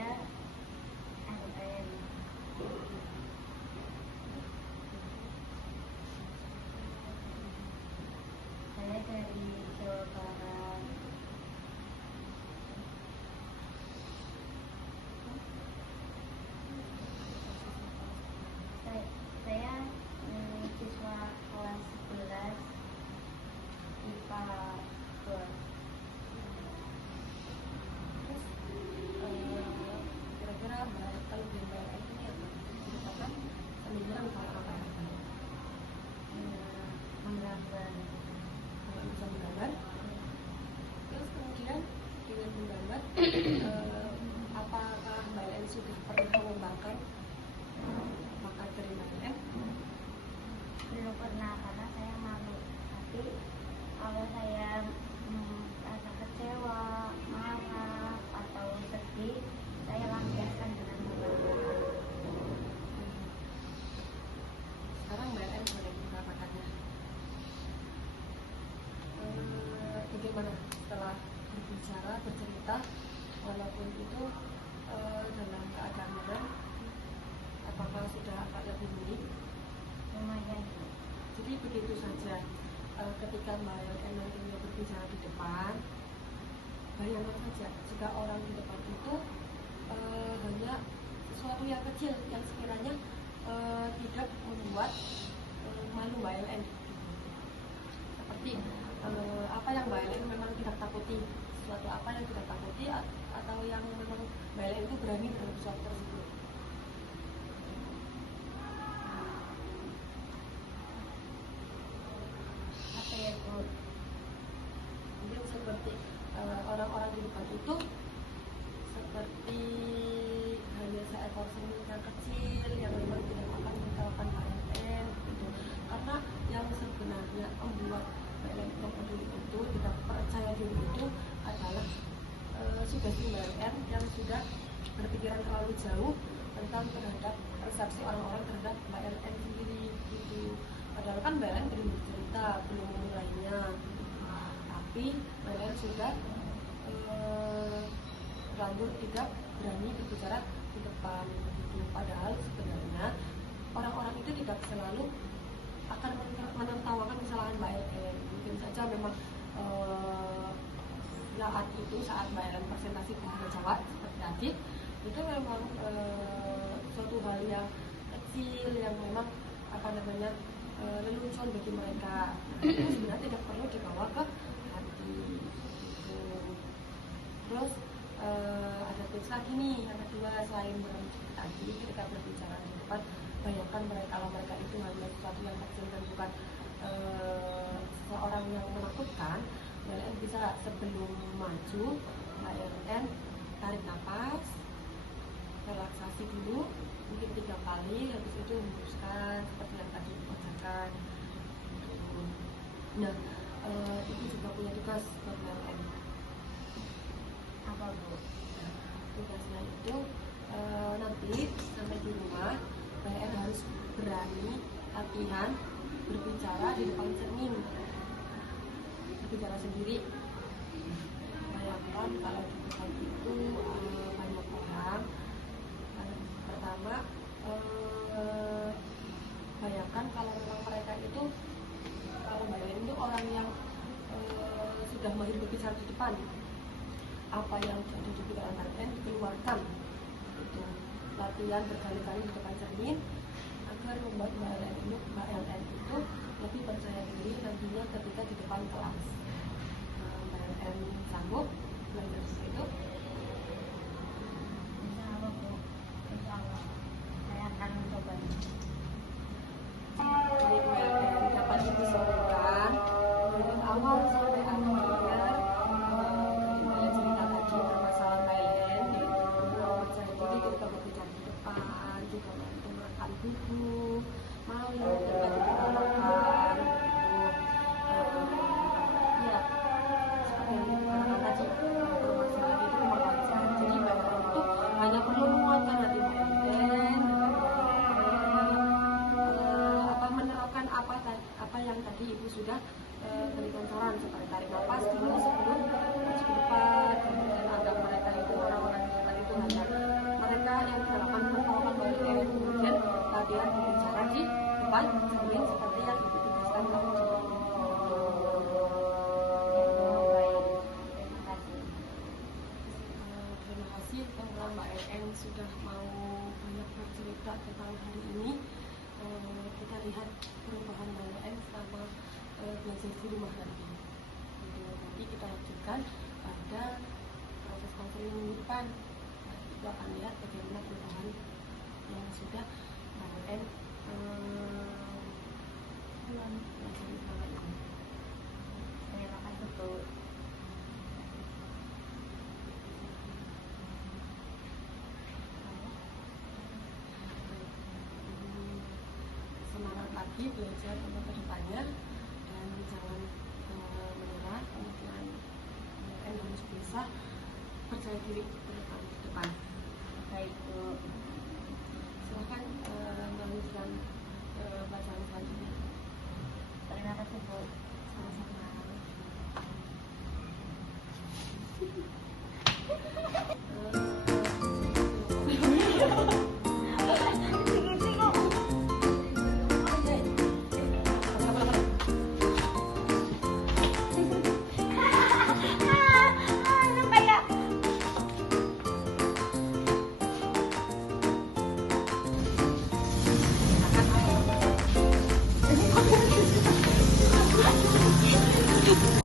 saya MN. Saya dari Jawa Barat. Saya siswa kelas 11 IPA 2. Terus kira-kira kalau di BLN ini apa? Ceritakan pemikiran kalau apa ya? Menggambar. Kalau bisa menggambar. Terus kemudian dengan menggambar, apakah BLN sudah pernah mengembangkan bakat dari BLN? Belum pernah karena saya malu. Tapi kalau saya rasa kecewa, marah atau sedih, saya lampiaskan dengan menggambar. Sekarang BLN sudah buka bakatnya. Bagaimana setelah berbicara, bercerita, walaupun itu dalam keadaan modern, apakah sudah agak lebih baik? Lumayan. Jadi begitu saja. Ketika Mbak LN nantinya berbicara di depan, bayangkan saja jika orang di depan itu hanya sesuatu yang kecil yang sekiranya tidak membuat malu Mbak LN. Seperti apa yang Mbak LN memang tidak takuti, sesuatu apa yang tidak takuti atau yang memang Mbak LN itu berani dalam sesuatu tersebut. Apa ya Bu? Mungkin seperti orang-orang di depan itu seperti hanya seekor senyum yang kecil yang memang tidak akan mengalahkan BLN gitu. Karena yang sebenarnya membuat BLN tidak peduli itu, tidak percaya diri itu adalah sugesti BLN yang sudah berpikiran terlalu jauh tentang terhadap persepsi orang-orang terhadap BLN sendiri gitu. Padahal kan BLN belum bercerita, belum memulainya gitu. Tapi BLN sudah terlanjur tidak berani berbicara di depan gitu. Padahal sebenarnya orang-orang itu tidak selalu akan menertawakan kesalahan BLN. Mungkin saja memang saat BLN presentasi bahasa Jawa seperti tadi itu memang suatu hal yang kecil yang memang lelucon bagi mereka. Itu sebenarnya tidak perlu dibawa ke hati gitu. Terus ada tips lagi nih yang kedua selain berbicara tadi ketika berbicara di depan, bayangkan kalau mereka itu hanya sesuatu yang kecil dan bukan seseorang yang menakutkan. BLN bisa sebelum maju, BLN tarik nafas, relaksasi dulu mungkin 3 kali, habis itu hembuskan seperti yang tadi dibacakan gitu. Nah itu juga punya tugas buat BLN. Apa Bu? Nah, tugasnya itu nanti sampai di rumah BLN harus berani latihan berbicara di depan cermin, berbicara sendiri. Bayangkan kalau di depan itu banyak orang. Pertama, bayangkan kalau memang mereka itu, kalau BLN itu orang yang sudah mahir berbicara di depan, apa yang ada di pikiran BLN dikeluarkan gitu. Latihan berkali-kali di depan cermin agar membuat BLN itu lebih percaya diri nantinya ketika di depan kelas. BLN sanggup belajar seperti itu? Insya Allah Bu. Insya Allah. Saya akan mencoba. Jadi BLN dapat disampaikan dari awal sampai akhir. Dari cerita tadi permasalahan BLN, yaitu percaya diri ketika berbicara di depan, juga mampu merekam buku, mau ketika diperkenalkan ya seperti yang dikatakan tadi, permasalahan itu memang wajar. Jadi BLN itu hanya perlu menguatkan hati BLN, menerapkan apa yang tadi Ibu sudah berikan saran, seperti tarik nafas dulu sebelum maju ke depan, kemudian anggap mereka itu orang-orang di depan itu itu hanya mereka yang kita lakukan penerapan KBM, kemudian latihan berbicara di depan cermin seperti yang ibu tugaskan kamu. Terima kasih kepada Mbak EN sudah mau banyak bercerita tentang hari ini. Kita lihat perubahan Mbak EN selama belajar di rumah nanti. Nanti kita lanjutkan pada proses konseling minggu depan. Nah, itu akan lihat bagaimana perubahan yang sudah Mbak EN pelajari selama ini. Terima kasih Bu. Semangat lagi belajar untuk kedepannya dan jangan menyerah, kemudian harus bisa percaya diri ke depan. Baik Bu. Silahkan melanjutkan